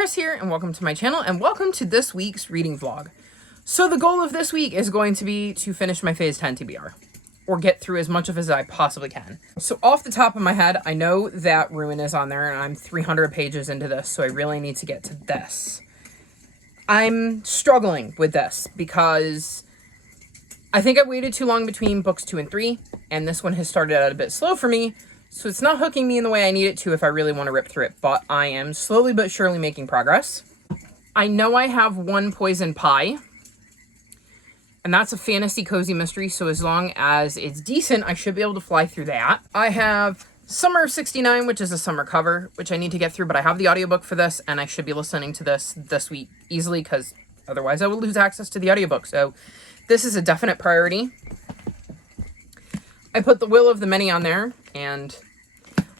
Chris here, and welcome to my channel, and welcome to this week's reading vlog. So the goal of this week is going to be to finish my Phase 10 TBR, or get through as much of it as I possibly can. So off the top of my head, I know that Ruin is on there, and I'm 300 pages into this, so I really need to get to this. I'm struggling with this, because I think I waited too long between books 2 and 3, and this one has started out a bit slow for me, so it's not hooking me in the way I need it to if I really want to rip through it, but I am slowly but surely making progress. I know I have one Poison Pie, and that's a fantasy cozy mystery, so as long as it's decent, I should be able to fly through that. I have Summer of 69, which is a summer cover, which I need to get through, but I have the audiobook for this, and I should be listening to this week easily, because otherwise I will lose access to the audiobook, so this is a definite priority. I put The Will of the Many on there, and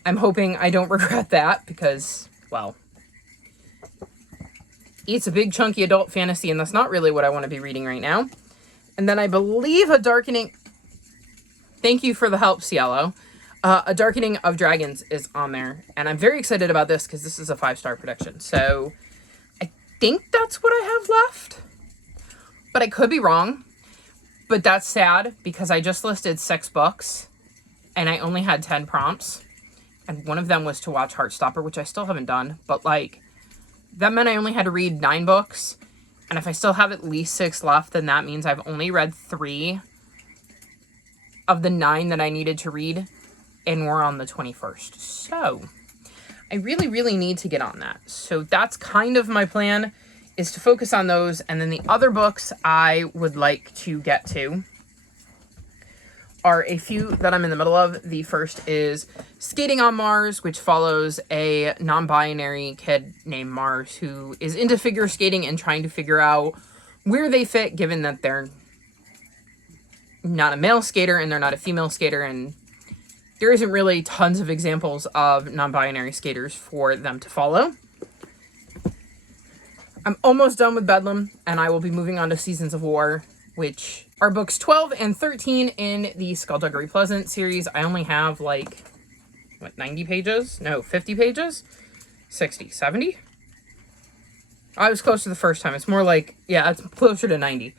I'm hoping I don't regret that because, well, it's a big chunky adult fantasy, and that's not really what I want to be reading right now. And then I believe A Darkening... Thank you for the help, Cielo. A Darkening of Dragons is on there, and I'm very excited about this because this is a 5-star prediction. So I think that's what I have left, but I could be wrong. But that's sad because I just listed 6 books and I only had 10 prompts. And one of them was to watch Heartstopper, which I still haven't done. But like, that meant I only had to read 9 books. And if I still have at least 6 left, then that means I've only read 3 of the 9 that I needed to read. And we're on the 21st. So I really, really need to get on that. So that's kind of my plan, is to focus on those, and then the other books I would like to get to are a few that I'm in the middle of. The first is Skating on Mars, which follows a non-binary kid named Mars who is into figure skating and trying to figure out where they fit, given that they're not a male skater and they're not a female skater, and there isn't really tons of examples of non-binary skaters for them to follow. I'm almost done with Bedlam, and I will be moving on to Seasons of War, which are books 12 and 13 in the Skullduggery Pleasant series. I only have, like, 90 pages? No, 50 pages? 60, 70? I was close to the first time. It's more like, yeah, it's closer to 90.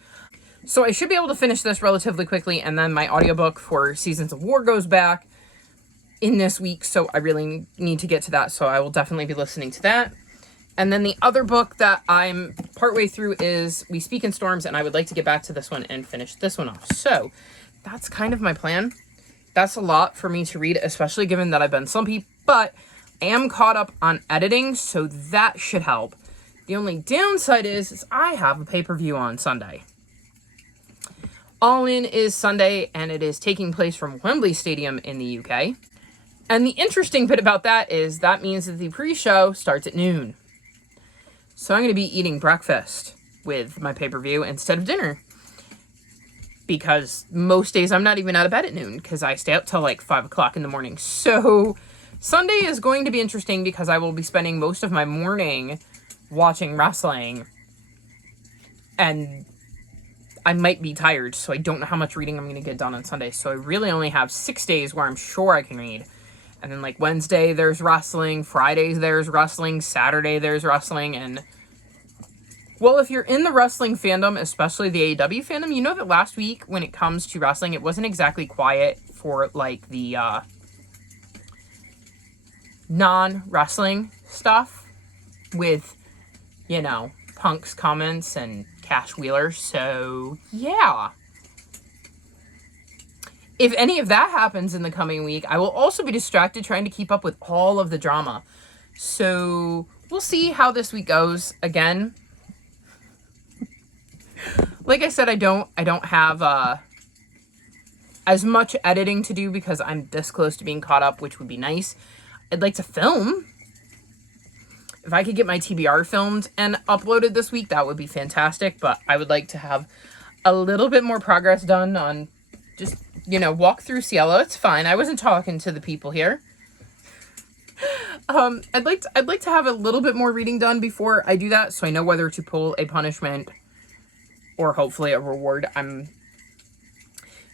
So I should be able to finish this relatively quickly, and then my audiobook for Seasons of War goes back in this week, so I really need to get to that, so I will definitely be listening to that. And then the other book that I'm partway through is We Speak in Storms, and I would like to get back to this one and finish this one off. So that's kind of my plan. That's a lot for me to read, especially given that I've been slumpy, but I am caught up on editing, so that should help. The only downside is I have a pay-per-view on Sunday. All In is Sunday, and it is taking place from Wembley Stadium in the UK. And the interesting bit about that is that means that the pre-show starts at noon. So I'm going to be eating breakfast with my pay-per-view instead of dinner. Because most days I'm not even out of bed at noon, because I stay up till like 5 o'clock in the morning. So Sunday is going to be interesting because I will be spending most of my morning watching wrestling. And I might be tired, so I don't know how much reading I'm going to get done on Sunday. So I really only have 6 days where I'm sure I can read. And then, like, Wednesday, there's wrestling. Fridays, there's wrestling. Saturday, there's wrestling. And, well, if you're in the wrestling fandom, especially the AEW fandom, you know that last week, when it comes to wrestling, it wasn't exactly quiet for, like, the non-wrestling stuff with, you know, Punk's comments and Cash Wheeler. So, yeah. If any of that happens in the coming week, I will also be distracted trying to keep up with all of the drama. So we'll see how this week goes. Again, like I said, I don't have as much editing to do because I'm this close to being caught up, which would be nice. I'd like to film. If I could get my TBR filmed and uploaded this week, that would be fantastic. But I would like to have a little bit more progress done on just, you know, walk through Cielo. It's fine. I wasn't talking to the people here. I'd like to have a little bit more reading done before I do that, so I know whether to pull a punishment or hopefully a reward. I'm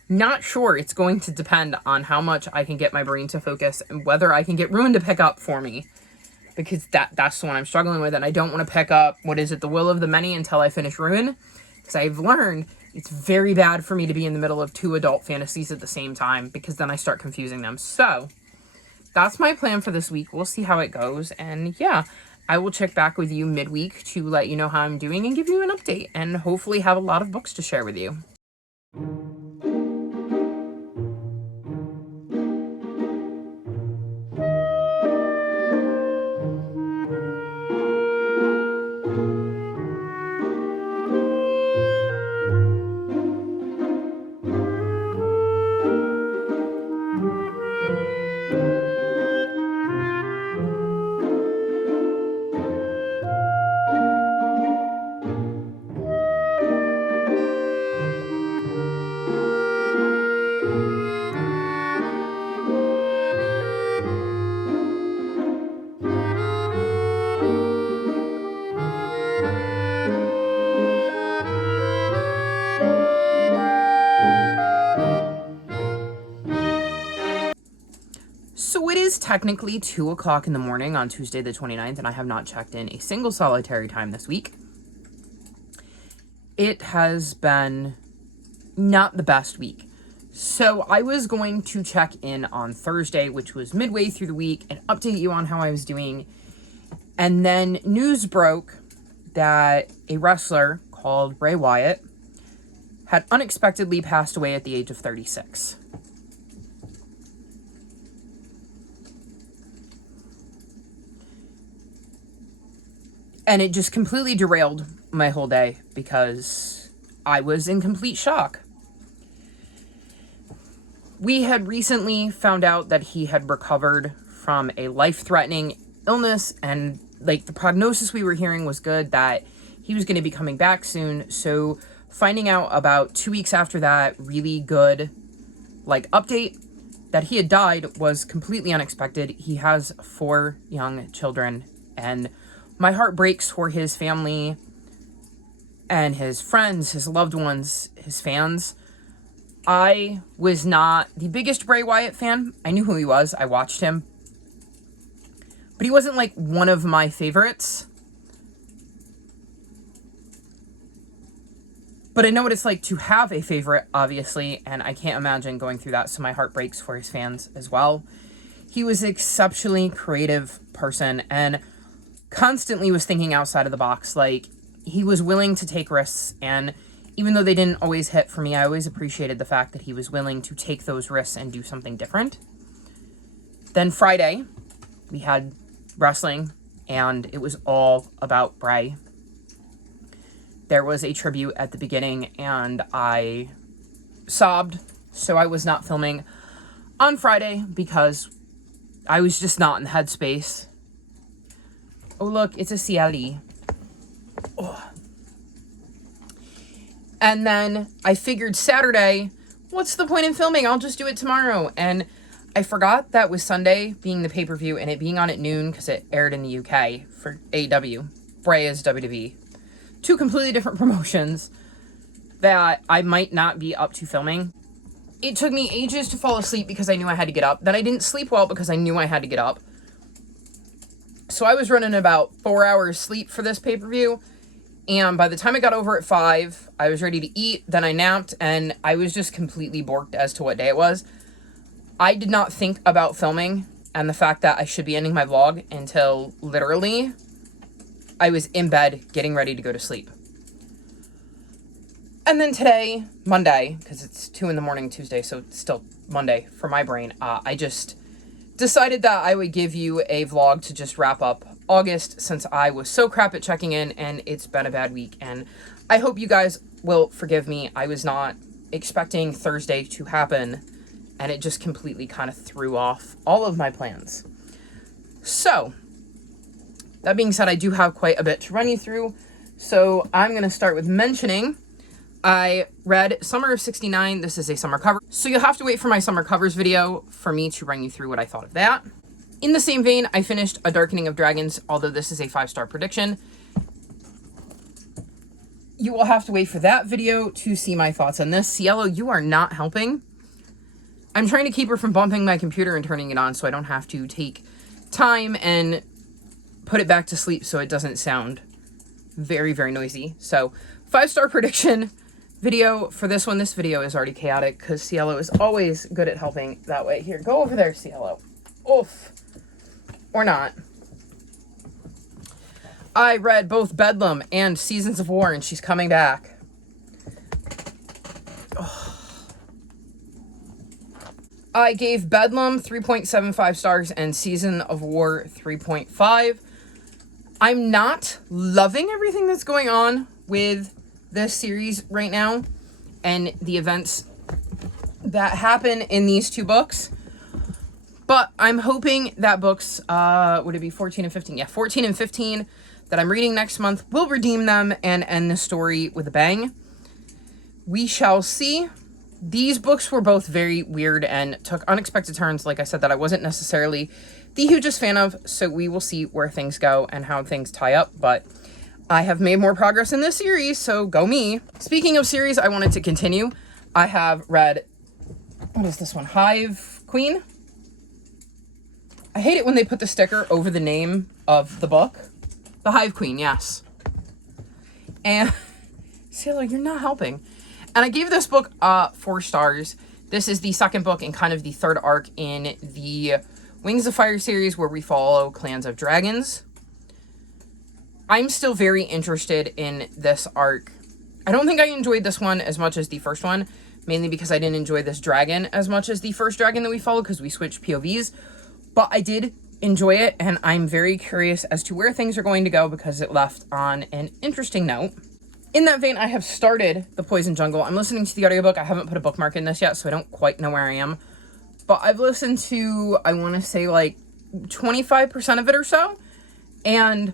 not sure. It's going to depend on how much I can get my brain to focus and whether I can get Ruin to pick up for me. because that's the one I'm struggling with, and I don't want to pick up, what is it, The Will of the Many until I finish Ruin, because I've learned it's very bad for me to be in the middle of 2 adult fantasies at the same time, because then I start confusing them. So that's my plan for this week. We'll see how it goes, and yeah, I will check back with you midweek to let you know how I'm doing and give you an update, and hopefully have a lot of books to share with you. So it is technically 2 o'clock in the morning on Tuesday the 29th, and I have not checked in a single solitary time this week. It has been not the best week. So I was going to check in on Thursday, which was midway through the week, and update you on how I was doing. And then news broke that a wrestler called Bray Wyatt had unexpectedly passed away at the age of 36. And it just completely derailed my whole day because I was in complete shock. We had recently found out that he had recovered from a life-threatening illness, and like the prognosis we were hearing was good, that he was going to be coming back soon. So finding out about 2 weeks after that really good like update that he had died was completely unexpected. He has 4 young children, and my heart breaks for his family and his friends, his loved ones, his fans. I was not the biggest Bray Wyatt fan. I knew who he was. I watched him. But he wasn't like one of my favorites. But I know what it's like to have a favorite, obviously, and I can't imagine going through that, so my heart breaks for his fans as well. He was an exceptionally creative person and constantly was thinking outside of the box. Like, he was willing to take risks, and even though they didn't always hit for me, I always appreciated the fact that he was willing to take those risks and do something different. Then Friday, we had wrestling, and it was all about Bray. There was a tribute at the beginning, and I sobbed, so I was not filming on Friday because I was just not in the headspace. Oh, look, it's a CLE. Oh. And then I figured Saturday, what's the point in filming? I'll just do it tomorrow. And I forgot that with Sunday being the pay-per-view and it being on at noon because it aired in the UK for AEW. Bray is WWE. 2 completely different promotions that I might not be up to filming. It took me ages to fall asleep because I knew I had to get up. Then I didn't sleep well because I knew I had to get up. So I was running about 4 hours sleep for this pay-per-view, and by the time I got over at 5, I was ready to eat, then I napped, and I was just completely borked as to what day it was. I did not think about filming and the fact that I should be ending my vlog until literally I was in bed getting ready to go to sleep. And then today, Monday, because it's 2 in the morning Tuesday, so it's still Monday for my brain, I just decided that I would give you a vlog to just wrap up August since I was so crap at checking in and it's been a bad week. And I hope you guys will forgive me. I was not expecting Thursday to happen and it just completely kind of threw off all of my plans. So, that being said, I do have quite a bit to run you through. So I'm going to start with mentioning I read Summer of 69. This is a summer cover. So you'll have to wait for my summer covers video for me to run you through what I thought of that. In the same vein, I finished A Darkening of Dragons, although this is a 5-star prediction. You will have to wait for that video to see my thoughts on this. Cielo, you are not helping. I'm trying to keep her from bumping my computer and turning it on so I don't have to take time and put it back to sleep so it doesn't sound very, very noisy. So 5-star prediction video for this one. This video is already chaotic because Cielo is always good at helping that way. Here, go over there, Cielo. Oof. Or not. I read both Bedlam and Seasons of War, and she's coming back. I gave Bedlam 3.75 stars and Season of War 3.5. I'm not loving everything that's going on with this series right now and the events that happen in these two books. But I'm hoping that books, would it be 14 and 15? Yeah, 14 and 15 that I'm reading next month will redeem them and end the story with a bang. We shall see. These books were both very weird and took unexpected turns, like I said, that I wasn't necessarily the hugest fan of, so we will see where things go and how things tie up, but I have made more progress in this series, so go me. Speaking of series I wanted to continue, I have read, what is this one, Hive Queen? I hate it when they put the sticker over the name of the book. The Hive Queen, yes. And, Sailor, you're not helping. And I gave this book 4 stars. This is the second book and kind of the third arc in the Wings of Fire series where we follow clans of dragons. I'm still very interested in this arc. I don't think I enjoyed this one as much as the first one, mainly because I didn't enjoy this dragon as much as the first dragon that we followed because we switched POVs. But I did enjoy it, and I'm very curious as to where things are going to go because it left on an interesting note. In that vein, I have started The Poison Jungle. I'm listening to the audiobook. I haven't put a bookmark in this yet, so I don't quite know where I am. But I've listened to, I want to say, like 25% of it or so. And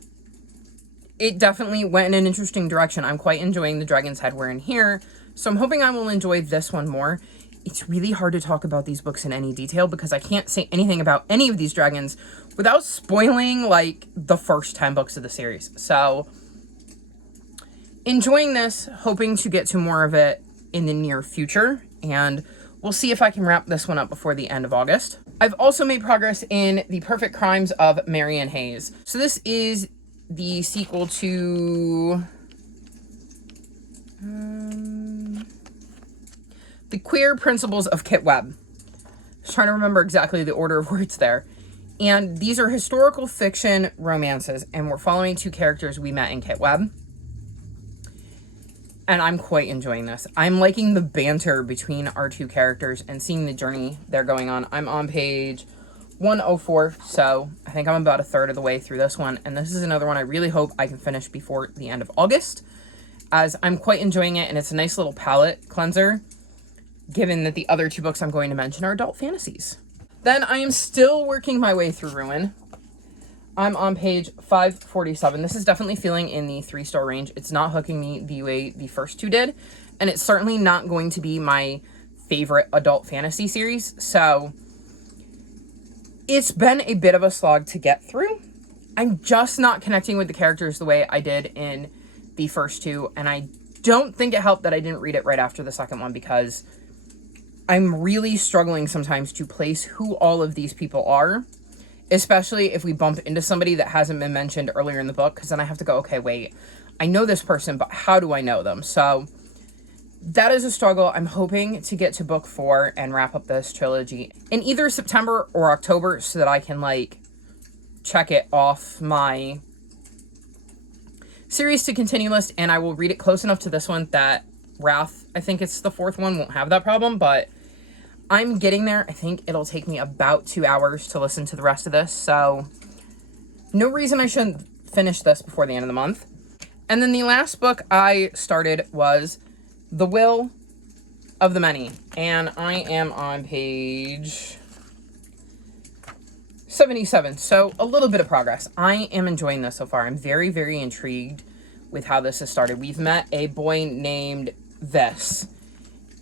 it definitely went in an interesting direction. I'm quite enjoying The Dragon's Head we're in here. So I'm hoping I will enjoy this one more. It's really hard to talk about these books in any detail because I can't say anything about any of these dragons without spoiling, like, the first 10 books of the series. So enjoying this, hoping to get to more of it in the near future, and we'll see if I can wrap this one up before the end of August. I've also made progress in The Perfect Crimes of Marian Hayes. So this is the sequel to The Queer Principles of Kit Webb. I was trying to remember exactly the order of words there. And these are historical fiction romances, and we're following 2 characters we met in Kit Webb. And I'm quite enjoying this. I'm liking the banter between our 2 characters and seeing the journey they're going on. I'm on page 104, so I think I'm about a third of the way through this one. And this is another one I really hope I can finish before the end of August, as I'm quite enjoying it, and it's a nice little palette cleanser, given that the other 2 books I'm going to mention are adult fantasies. Then I am still working my way through Ruin. I'm on page 547. This is definitely feeling in the 3-star range. It's not hooking me the way the first 2 did, and it's certainly not going to be my favorite adult fantasy series, so it's been a bit of a slog to get through. I'm just not connecting with the characters the way I did in the first 2, and I don't think it helped that I didn't read it right after the second one because I'm really struggling sometimes to place who all of these people are, especially if we bump into somebody that hasn't been mentioned earlier in the book, because then I have to go, okay, wait, I know this person, but how do I know them? So that is a struggle. I'm hoping to get to book 4 and wrap up this trilogy in either September or October so that I can, like, check it off my series to continue list, and I will read it close enough to this one that Wrath, I think it's the 4th one, won't have that problem, but I'm getting there. I think it'll take me about 2 hours to listen to the rest of this, so no reason I shouldn't finish this before the end of the month. And then the last book I started was The Will of the Many, and I am on page 77, so a little bit of progress. I am enjoying this so far. I'm very, very intrigued with how this has started. We've met a boy named Ves,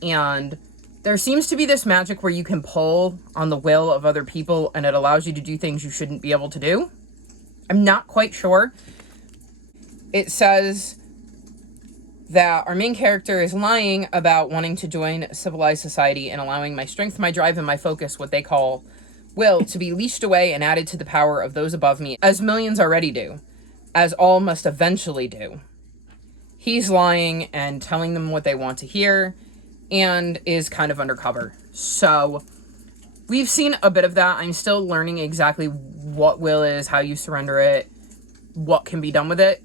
and there seems to be this magic where you can pull on the will of other people and it allows you to do things you shouldn't be able to do. I'm not quite sure. It says that our main character is lying about wanting to join civilized society and allowing my strength, my drive, and my focus, what they call will to be leashed away and added to the power of those above me, as millions already do, as all must eventually do. He's lying and telling them what they want to hear and is kind of undercover. So we've seen a bit of that. I'm still learning exactly what will is, how you surrender it, what can be done with it.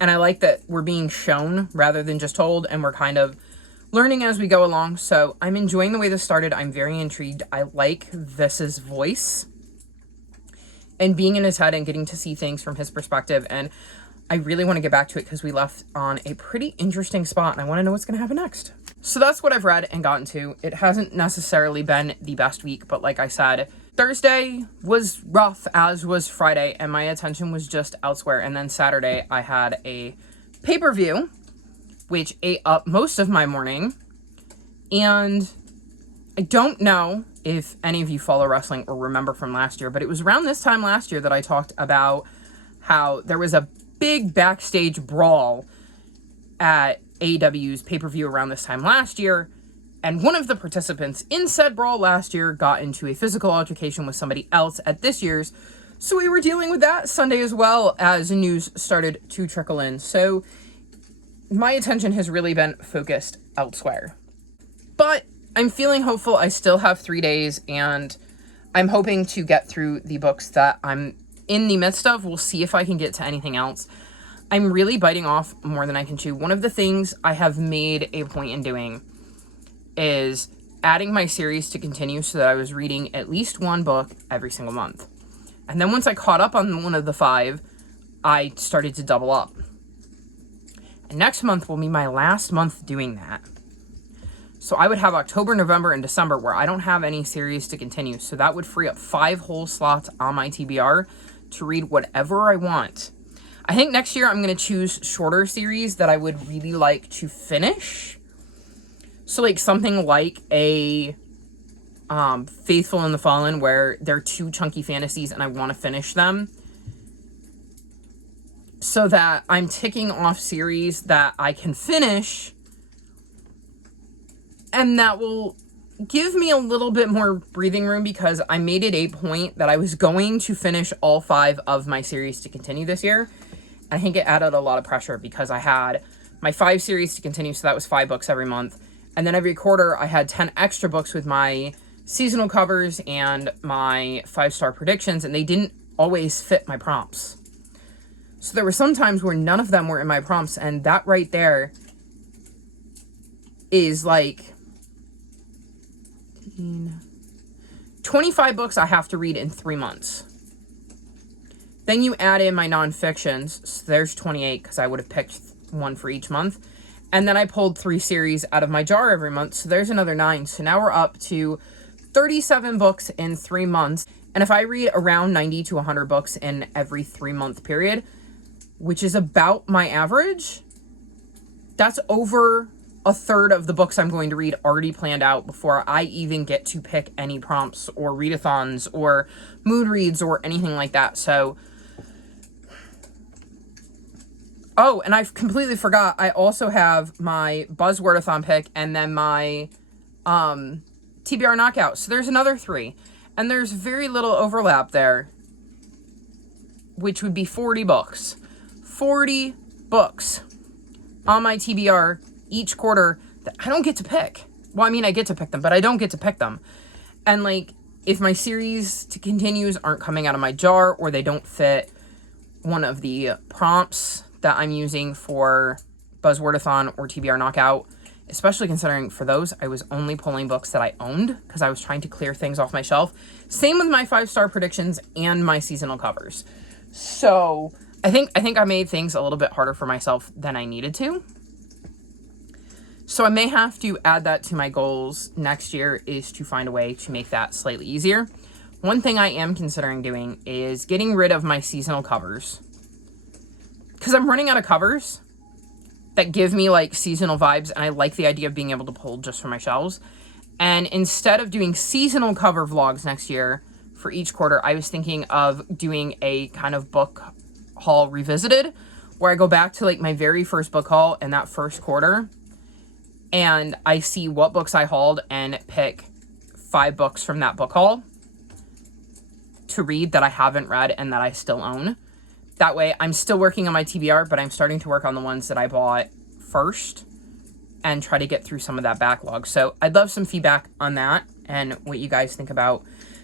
And I like that we're being shown rather than just told, and we're kind of learning as we go along. So I'm enjoying the way this started. I'm very intrigued. I like Vis's voice and being in his head and getting to see things from his perspective. And I really want to get back to it because we left on a pretty interesting spot and I want to know what's going to happen next. So that's what I've read and gotten to. It hasn't necessarily been the best week, but like I said, Thursday was rough, as was Friday, and my attention was just elsewhere. And then Saturday I had a pay-per-view, which ate up most of my morning. And I don't know if any of you follow wrestling or remember from last year, but it was around this time last year that I talked about how there was a big backstage brawl at AEW's pay-per-view around this time last year. And one of the participants in said brawl last year got into a physical altercation with somebody else at this year's. So we were dealing with that Sunday as well as news started to trickle in. So my attention has really been focused elsewhere. But I'm feeling hopeful. I still have 3 days and I'm hoping to get through the books that I'm in the midst of. We'll see if I can get to anything else. I'm really biting off more than I can chew. One of the things I have made a point in doing is adding my series to continue so that I was reading at least one book every single month. And then once I caught up on one of the 5, I started to double up. And next month will be my last month doing that. So I would have October, November, and December where I don't have any series to continue. So that would free up 5 whole slots on my TBR to read whatever I want. I think next year I'm going to choose shorter series that I would really like to finish. So like something like a Faithful and the Fallen, where they're 2 chunky fantasies and I want to finish them. So that I'm ticking off series that I can finish. And that will give me a little bit more breathing room, because I made it a point that I was going to finish all 5 of my series to continue this year. And I think it added a lot of pressure because I had my 5 series to continue. So that was 5 books every month. And then every quarter I had 10 extra books with my seasonal covers and my 5-star predictions. And they didn't always fit my prompts. So there were some times where none of them were in my prompts. And that right there is like 25 books I have to read in 3 months. Then you add in my nonfictions, so there's 28 because I would have picked one for each month. And then I pulled 3 series out of my jar every month, so there's another 9. So now we're up to 37 books in 3 months. And if I read around 90 to 100 books in every 3-month period, which is about my average, that's over a third of the books I'm going to read already planned out before I even get to pick any prompts or readathons or mood reads or anything like that. So, oh, and I completely forgot, I also have my Buzzwordathon pick and then my TBR knockout. So there's another 3. And there's very little overlap there, which would be 40 books. 40 books on my TBR each quarter that I don't get to pick. Well, I mean, I get to pick them, but I don't get to pick them. And like, if my series to continues aren't coming out of my jar or they don't fit one of the prompts that I'm using for Buzzwordathon or TBR Knockout, especially considering for those, I was only pulling books that I owned because I was trying to clear things off my shelf. Same with my 5-star predictions and my seasonal covers. So I think I made things a little bit harder for myself than I needed to. So I may have to add that to my goals next year, is to find a way to make that slightly easier. One thing I am considering doing is getting rid of my seasonal covers, because I'm running out of covers that give me like seasonal vibes, and I like the idea of being able to pull just from my shelves. And instead of doing seasonal cover vlogs next year for each quarter, I was thinking of doing a kind of book haul revisited, where I go back to like my very first book haul in that first quarter, and I see what books I hauled and pick 5 books from that book haul to read that I haven't read and that I still own. That way, I'm still working on my TBR, but I'm starting to work on the ones that I bought first and try to get through some of that backlog. So I'd love some feedback on that and what you guys think about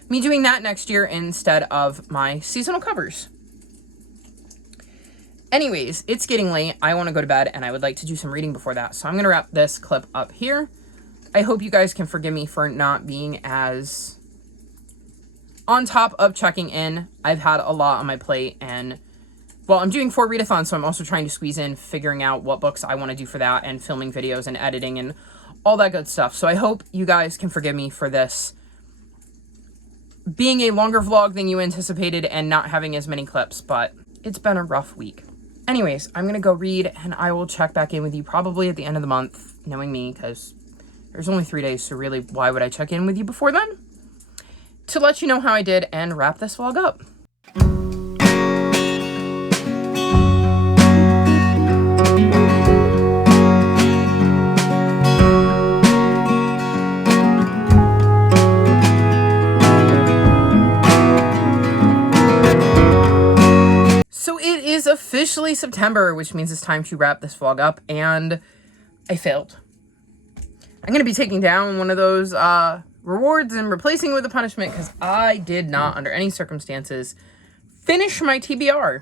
me doing that next year instead of my seasonal covers. Anyways, it's getting late. I want to go to bed, and I would like to do some reading before that. So I'm going to wrap this clip up here. I hope you guys can forgive me for not being as on top of checking in. I've had a lot on my plate, and well, I'm doing 4 readathons, so I'm also trying to squeeze in figuring out what books I want to do for that and filming videos and editing and all that good stuff. So I hope you guys can forgive me for this being a longer vlog than you anticipated and not having as many clips, but it's been a rough week. Anyways, I'm going to go read, and I will check back in with you probably at the end of the month, knowing me, because there's only 3 days, so really, why would I check in with you before then? To let you know how I did and wrap this vlog up. So it is officially September, which means it's time to wrap this vlog up, and I failed. I'm going to be taking down one of those rewards and replacing it with a punishment because I did not, under any circumstances, finish my TBR.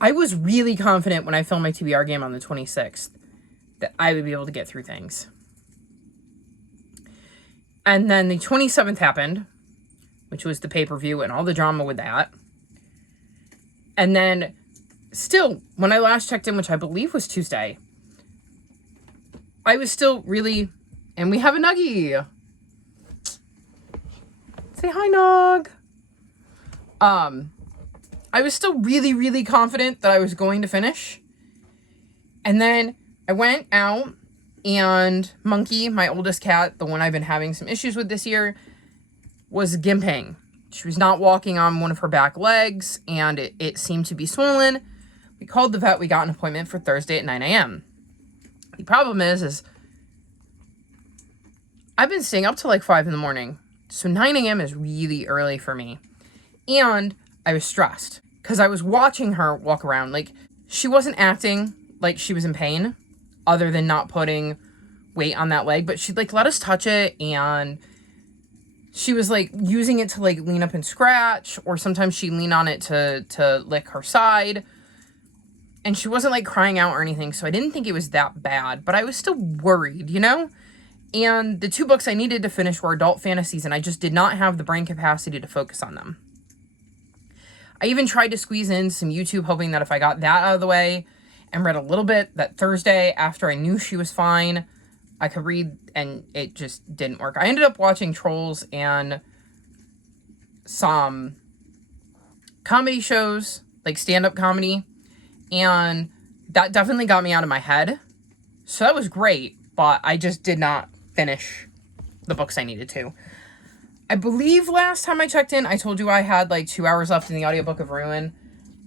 I was really confident when I filmed my TBR game on the 26th that I would be able to get through things. And then the 27th happened, which was the pay-per-view and all the drama with that. And then, still, when I last checked in, which I believe was Tuesday, I was still really... And we have a Nuggie! Say hi, Nug! I was still really, really confident that I was going to finish. And then I went out, and Monkey, my oldest cat, the one I've been having some issues with this year, was gimping. She was not walking on one of her back legs, and it seemed to be swollen. We called the vet. We got an appointment for Thursday at 9 a.m. The problem is I've been staying up till like 5 in the morning. So 9 a.m. is really early for me. And I was stressed because I was watching her walk around. Like, she wasn't acting like she was in pain other than not putting weight on that leg. But she'd like let us touch it, and she was like using it to like lean up and scratch, or sometimes she'd lean on it to lick her side. And she wasn't like crying out or anything, so I didn't think it was that bad, but I was still worried, you know? And the 2 books I needed to finish were adult fantasies, and I just did not have the brain capacity to focus on them. I even tried to squeeze in some YouTube, hoping that if I got that out of the way and read a little bit, that Thursday, after I knew she was fine, I could read, and it just didn't work. I ended up watching Trolls and some comedy shows, like stand-up comedy, and that definitely got me out of my head. So that was great, but I just did not finish the books I needed to. I believe last time I checked in, I told you I had like 2 hours left in the audiobook of Ruin.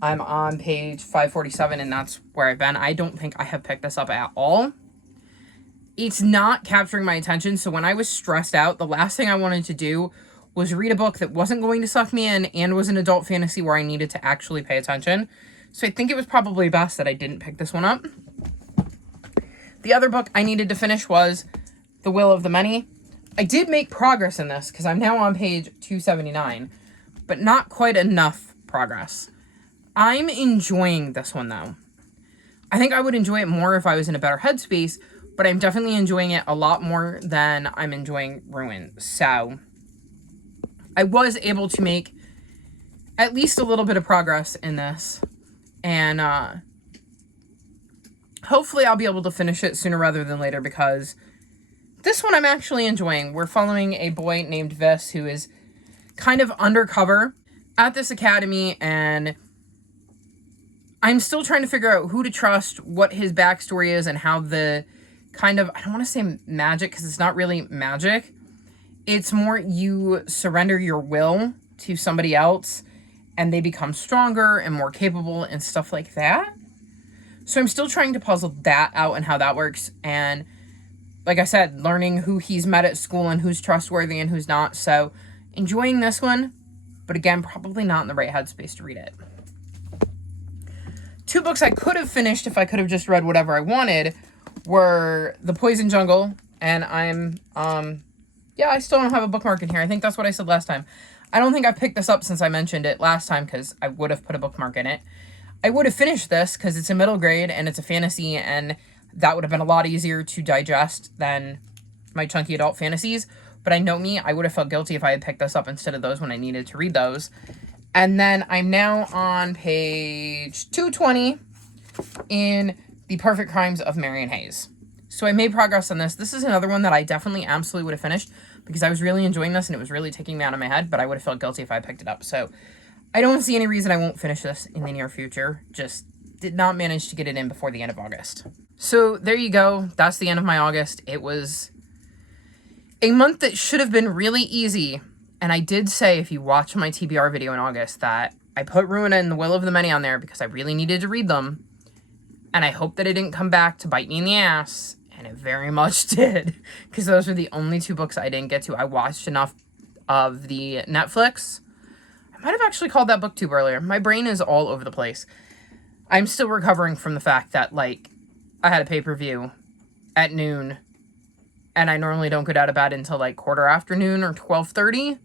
I'm on page 547, and that's where I've been. I don't think I have picked this up at all. It's not capturing my attention, so when I was stressed out, the last thing I wanted to do was read a book that wasn't going to suck me in and was an adult fantasy where I needed to actually pay attention. So I think it was probably best that I didn't pick this one up. The other book I needed to finish was The Will of the Many. I did make progress in this because I'm now on page 279, but not quite enough progress. I'm enjoying this one, though. I think I would enjoy it more if I was in a better headspace, but I'm definitely enjoying it a lot more than I'm enjoying Ruin. So I was able to make at least a little bit of progress in this, and hopefully I'll be able to finish it sooner rather than later, because this one I'm actually enjoying. We're following a boy named Vis who is kind of undercover at this academy, and I'm still trying to figure out who to trust, what his backstory is, and how the kind of, I don't want to say magic because it's not really magic. It's more you surrender your will to somebody else and they become stronger and more capable and stuff like that. So I'm still trying to puzzle that out and how that works. And like I said, learning who he's met at school and who's trustworthy and who's not. So enjoying this one, but again, probably not in the right headspace to read it. 2 books I could have finished if I could have just read whatever I wanted were The Poison Jungle, and yeah, I still don't have a bookmark in here. I think that's what I said last time. I don't think I've picked this up since I mentioned it last time because I would have put a bookmark in it. I would have finished this because it's a middle grade and it's a fantasy, and that would have been a lot easier to digest than my chunky adult fantasies. But I know me, I would have felt guilty if I had picked this up instead of those when I needed to read those. And then I'm now on page 220 in The Perfect Crimes of Marion Hayes. So I made progress on this. This is another one that I definitely absolutely would have finished because I was really enjoying this and it was really taking me out of my head, but I would have felt guilty if I picked it up. So I don't see any reason I won't finish this in the near future. Just did not manage to get it in before the end of August. So there you go. That's the end of my August. It was a month that should have been really easy. And I did say, if you watch my TBR video in August, that I put Ruin and The Will of the Many on there because I really needed to read them. And I hope that it didn't come back to bite me in the ass. And it very much did. Because those were the only 2 books I didn't get to. I watched enough of the Netflix. I might have actually called that BookTube earlier. My brain is all over the place. I'm still recovering from the fact that, like, I had a pay-per-view at noon. And I normally don't get out of bed until, like, quarter afternoon or 12:30.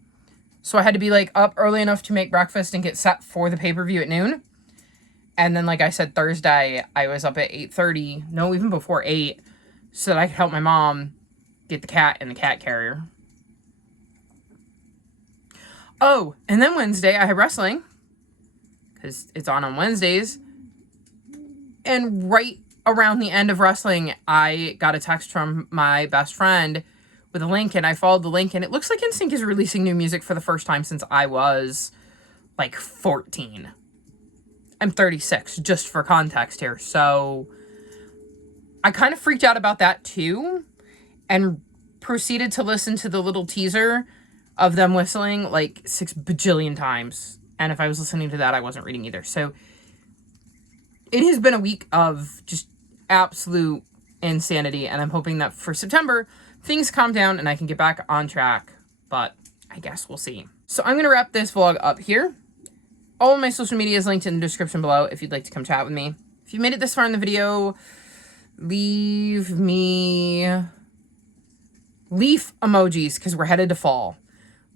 So I had to be, like, up early enough to make breakfast and get set for the pay-per-view at noon. And then, like I said, Thursday, I was up at 8:30. No, even before 8. So that I could help my mom get the cat in the cat carrier. Oh, and then Wednesday, I had wrestling. Because it's on Wednesdays. And right around the end of wrestling, I got a text from my best friend with a link, and I followed the link, and it looks like NSYNC is releasing new music for the first time since I was, like, 14. I'm 36, just for context here, so I kind of freaked out about that, too, and proceeded to listen to the little teaser of them whistling, like, 6 bajillion times, and if I was listening to that, I wasn't reading either, so it has been a week of just absolute insanity, and I'm hoping that for September, things calm down and I can get back on track, but I guess we'll see. So I'm going to wrap this vlog up here. All of my social media is linked in the description below if you'd like to come chat with me. If you made it this far in the video, leave me leaf emojis because we're headed to fall.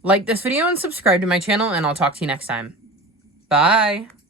Like this video and subscribe to my channel, and I'll talk to you next time. Bye!